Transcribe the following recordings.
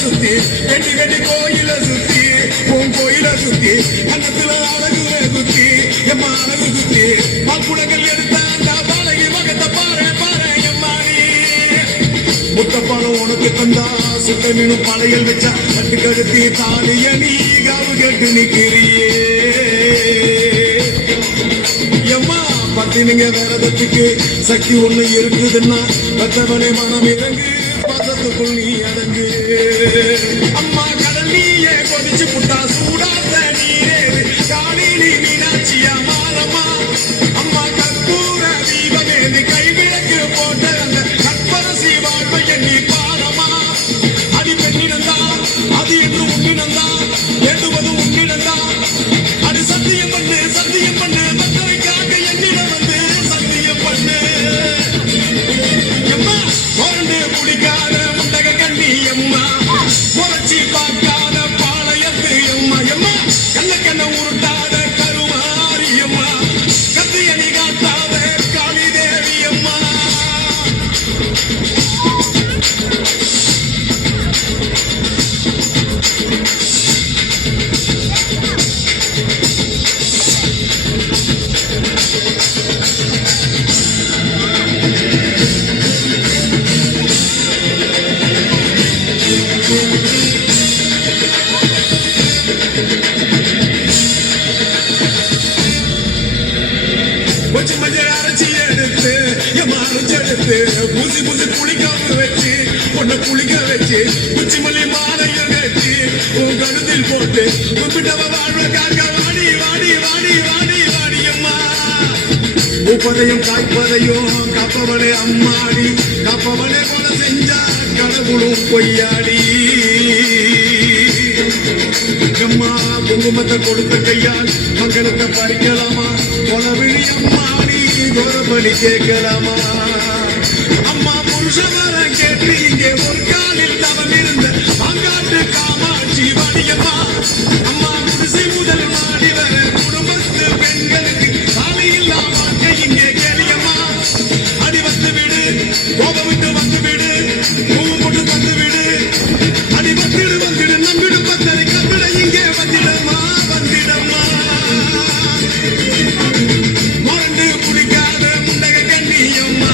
சுத்தி வெட்டி வெட்டி கோயில சுத்தி உன் கோயில சுத்தி அன்னத்துல அழகுல குத்தி எம்மா அழகு குத்தி மக்குடங்கள் எடுத்தாண்டா பாலகி மகத்தை பாரு பாரு எம்மாடி முத்தப்பாலம் உனக்கு தந்தா சுட்ட மீனு பழையல் வச்சா பட்டு கடுத்தி தாலிய நீ காவு கேட்டு நிக்கிறியே எம்மா பத்தினிங்க விரதத்துக்கு சக்தி ஒண்ணு இருக்குதுன்னா பத்தவனை மனம் இறங்கு பதத்துக்குள் நீ அடங்கு அம்மா கடல் நீயே கொதிச்சு புட்டா சூடாத நீரேது காளி நீ மீனாட்சியா மாறம்மா அம்மா கற்பூர தீபமேதி கைவிளக்கு போட்ட அந்த கற்பரசி வாழ்வை எண்ணி பாரமா அடி பெண்ணினந்தா அது என்று உன்னினந்தா ஏண்டுவது உன்னினந்தா அடி சத்தியம் பண்ணு மற்றவைக்காக என்னிடம் வந்து சத்தியம் பண்ணு எம்மா முரண்டு குடிக்காத முண்டக கண்ணி எம்மா முறைச்சி பார்க்காத பாளையத்து எம்மா எம்மா கண்ண உருட்டாத கருமாரி எம்மா கத்தி அணி காட்டாத காளி தேவி எம்மா கொஞ்சம் மஞ்சள் அரைச்சி எடுத்து எம்மா அரைச்செடுத்து பூசி பூசி புளிக்காம வச்சு பொண்ணை குளிக்க வச்சு குச்சி மல்லி மாலையை வச்சு உன் கருத்தில் போட்டு கும்பிட்டவ வாழ்வதற்காக வாடி வாடி வாடி வாடி வாடி அம்மா பூப்பதையும் காய்ப்பதையும் காப்பவளே அம்மாடி காப்பவளே போல செஞ்சா கடவுளும் பொய்யாடி அம்மா குங்குமத்தை கொடுத்த கையால் மங்களத்தை பறிக்கலாமா கொலவிழி அம்மாடி கோரபடி கேட்கலாமா அம்மா புருஷவர கேட்டு இங்கே ஒரு காலில் தவம் இருந்த அங்காட்டு காமாட்சி வாடியம்மா அம்மா குடிசை முதல் மாடி வர குடும்பத்து பெண்களுக்கு சாலையில்லா வாழ்க்கை இங்கே கேளியம்மா அடி வந்து விடு கோபம் விட்டு வந்து விடு பூவு போட்டு வந்து விடு அடி வந்துடு நம்பிடு பத்தரை கம்பிட இங்கே வந்திடம்மா முரண்டு குடிக்காத முண்டக கண்ணி அம்மா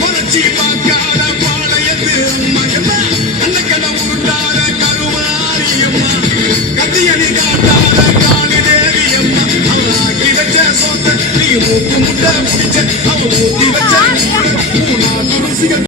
முறைச்சி பார்க்காத பாளையத்து அம்மா எம்மா கண்ண உருட்டாத கருமாரி அம்மா கத்தியணி காட்டாத காளி தேவி அம்மா அவன் ஆக்கி வச்ச சொந்த நீ மூக்கு முட்டை பிடிச்ச அவன் ஊத்தி வச்ச மூணா துருசிகள்